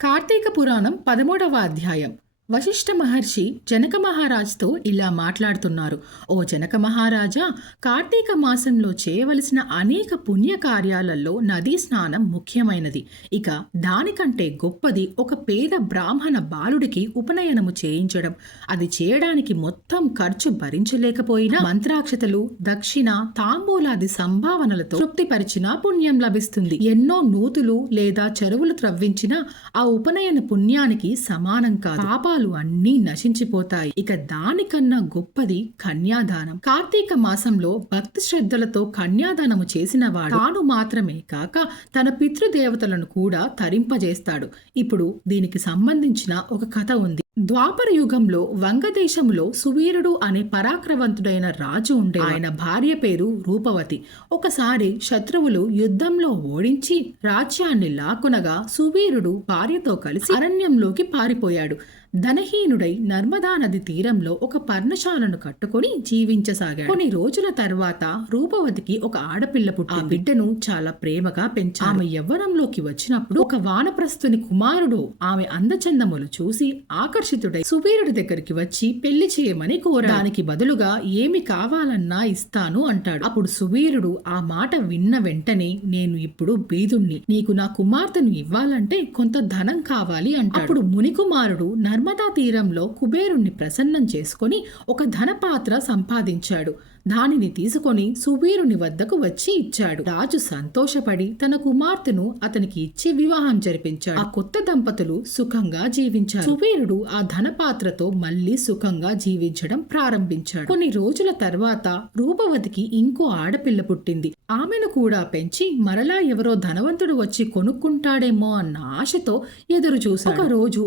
కార్తీక పురాణం పదమూడవ అధ్యాయం. వశిష్ఠ మహర్షి జనక మహారాజ్తో ఇలా మాట్లాడుతున్నారు. ఓ జనక మహారాజా కార్తీక మాసంలో చేయవలసిన అనేక పుణ్య కార్యాలలో నదీ స్నానం ముఖ్యమైనది. ఇక దానికంటే గొప్పది ఒక పేద బ్రాహ్మణ బాలుడికి ఉపనయనము చేయించడం. అది చేయడానికి మొత్తం ఖర్చు భరించలేకపోయినా మంత్రాక్షతలు దక్షిణ తాంబూలాది సంభావనలతో తృప్తిపరిచిన పుణ్యం లభిస్తుంది. ఎన్నో నూతులు లేదా చెరువులు త్రవ్వించినా ఆ ఉపనయన పుణ్యానికి సమానం కాదు. పాపాలు అన్నీ నశించిపోతాయి. ఇక దానికన్నా గొప్పది కన్యాదానం. కార్తీక మాసంలో భక్తి శ్రద్ధలతో కన్యాదానము చేసిన వాడు తాను మాత్రమే కాక తన పితృదేవతలను కూడా తరింపజేస్తాడు. ఇప్పుడు దీనికి సంబంధించిన ఒక కథ ఉంది. ద్వాపర యుగంలో వంగదేశంలో సువీరుడు అనే పరాక్రవంతుడైన రాజు ఉండే ఆయన భార్య పేరు రూపవతి. ఒకసారి శత్రువులు యుద్ధంలో ఓడించి రాజ్యాన్ని లాక్కునగా సువీరుడు భార్యతో కలిసి అరణ్యంలోకి పారిపోయాడు. ధనహీనుడై నర్మదా నది తీరంలో ఒక పర్ణశాలను కట్టుకొని జీవించసాగాడు. కొన్ని రోజుల తర్వాత రూపవతికి ఒక ఆడపిల్ల పుట్టి ఆ బిడ్డను చాలా ప్రేమగా పెంచా ఆమె యవ్వనంలోకి వచ్చినప్పుడు ఒక వానప్రస్థుని కుమారుడు ఆమె అందచందములు చూసి ఆకర్షితుడై సుబీరుడి దగ్గరికి వచ్చి పెళ్ళి చేయమని కోరాడు. దానికి బదులుగా ఏమి కావాలన్నా ఇస్తాను అంటాడు. అప్పుడు సువీరుడు ఆ మాట విన్న వెంటనే నేను ఇప్పుడు బీదుణ్ణి. నీకు నా కుమార్తెను ఇవ్వాలంటే కొంత ధనం కావాలి అంటాడు. అప్పుడు మునికుమారుడు నర్మదా తీరంలో కుబేరుణ్ణి ప్రసన్నం చేసుకొని ఒక ధనపాత్ర సంపాదించాడు. దానిని తీసుకొని సువీరుని వద్దకు వచ్చి ఇచ్చాడు. రాజు సంతోషపడి తన కుమార్తెను అతనికి ఇచ్చి వివాహం జరిపించాడు. ఆ కొత్త దంపతులు సుఖంగా జీవించారు. సువీరుడు ఆ ధనపాత్రతో మళ్ళీ సుఖంగా జీవించడం ప్రారంభించాడు. కొన్ని రోజుల తర్వాత రూపవతికి ఇంకో ఆడపిల్ల పుట్టింది. ఆమెను కూడా పెంచి మరలా ఎవరో ధనవంతుడు వచ్చి కొనుక్కుంటాడేమో అన్న ఆశతో ఎదురు చూసి ఒక రోజు